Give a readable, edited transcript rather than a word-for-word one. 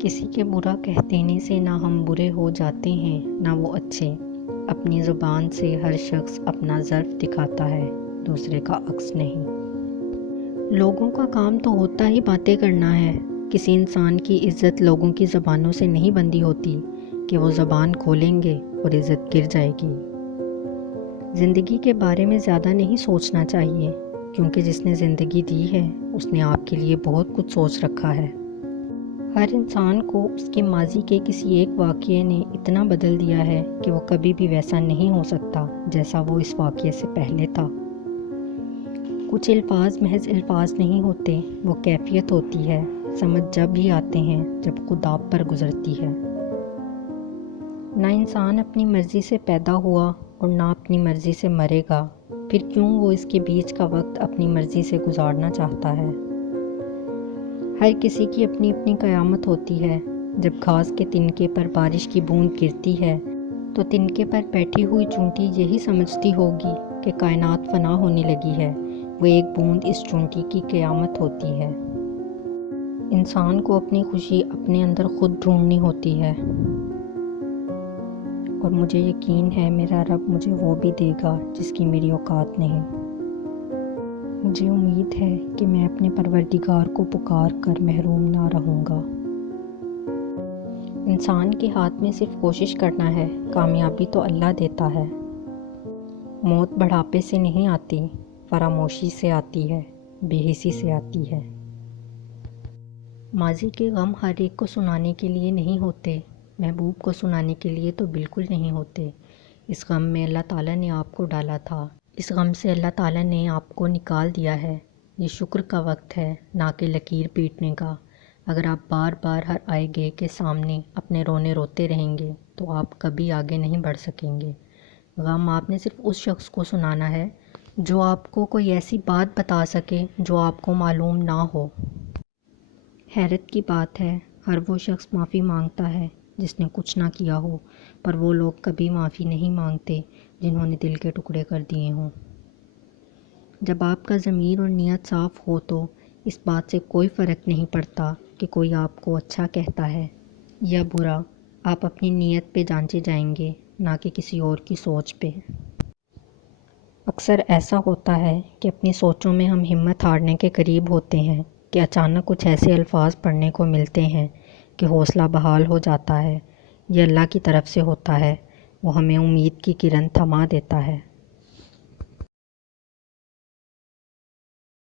کسی کے برا کہہ دینے سے نہ ہم برے ہو جاتے ہیں نہ وہ اچھے۔ اپنی زبان سے ہر شخص اپنا ظرف دکھاتا ہے، دوسرے کا عکس نہیں۔ لوگوں کا کام تو ہوتا ہی باتیں کرنا ہے۔ کسی انسان کی عزت لوگوں کی زبانوں سے نہیں بندھی ہوتی کہ وہ زبان کھولیں گے اور عزت گر جائے گی۔ زندگی کے بارے میں زیادہ نہیں سوچنا چاہیے، کیونکہ جس نے زندگی دی ہے اس نے آپ کے لیے بہت کچھ سوچ رکھا ہے۔ ہر انسان کو اس کے ماضی کے کسی ایک واقعے نے اتنا بدل دیا ہے کہ وہ کبھی بھی ویسا نہیں ہو سکتا جیسا وہ اس واقعے سے پہلے تھا۔ کچھ الفاظ محض الفاظ نہیں ہوتے، وہ کیفیت ہوتی ہے۔ سمجھ جب بھی آتے ہیں جب خود آپ پر گزرتی ہے۔ نہ انسان اپنی مرضی سے پیدا ہوا اور نہ اپنی مرضی سے مرے گا، پھر کیوں وہ اس کے بیچ کا وقت اپنی مرضی سے گزارنا چاہتا ہے؟ ہر کسی کی اپنی اپنی قیامت ہوتی ہے۔ جب گھاس کے تنکے پر بارش کی بوند گرتی ہے تو تنکے پر بیٹھی ہوئی چونٹی یہی سمجھتی ہوگی کہ کائنات فنا ہونے لگی ہے۔ وہ ایک بوند اس چونٹی کی قیامت ہوتی ہے۔ انسان کو اپنی خوشی اپنے اندر خود ڈھونڈنی ہوتی ہے، اور مجھے یقین ہے میرا رب مجھے وہ بھی دے گا جس کی میری اوقات نہیں۔ مجھے امید ہے کہ میں اپنے پروردگار کو پکار کر محروم نہ رہوں گا۔ انسان کے ہاتھ میں صرف کوشش کرنا ہے، کامیابی تو اللہ دیتا ہے۔ موت بڑھاپے سے نہیں آتی، فراموشی سے آتی ہے، بے حسی سے آتی ہے۔ ماضی کے غم ہر ایک کو سنانے کے لیے نہیں ہوتے، محبوب کو سنانے کے لیے تو بالکل نہیں ہوتے۔ اس غم میں اللہ تعالیٰ نے آپ کو ڈالا تھا، اس غم سے اللہ تعالیٰ نے آپ کو نکال دیا ہے۔ یہ شکر کا وقت ہے، نہ کہ لکیر پیٹنے کا۔ اگر آپ بار بار ہر آئے گے کے سامنے اپنے رونے روتے رہیں گے تو آپ کبھی آگے نہیں بڑھ سکیں گے۔ غم آپ نے صرف اس شخص کو سنانا ہے جو آپ کو کوئی ایسی بات بتا سکے جو آپ کو معلوم نہ ہو۔ حیرت کی بات ہے، ہر وہ شخص معافی مانگتا ہے جس نے کچھ نہ کیا ہو، پر وہ لوگ کبھی معافی نہیں مانگتے جنہوں نے دل کے ٹکڑے کر دیے ہوں۔ جب آپ کا ضمیر اور نیت صاف ہو تو اس بات سے کوئی فرق نہیں پڑتا کہ کوئی آپ کو اچھا کہتا ہے یا برا، آپ اپنی نیت پہ جانچے جائیں گے، نہ کہ کسی اور کی سوچ پہ۔ اکثر ایسا ہوتا ہے کہ اپنی سوچوں میں ہم ہمت ہارنے کے قریب ہوتے ہیں کہ اچانک کچھ ایسے الفاظ پڑھنے کو ملتے ہیں کہ حوصلہ بحال ہو جاتا ہے۔ یہ اللہ کی طرف سے ہوتا ہے، وہ ہمیں امید کی کرن تھما دیتا ہے۔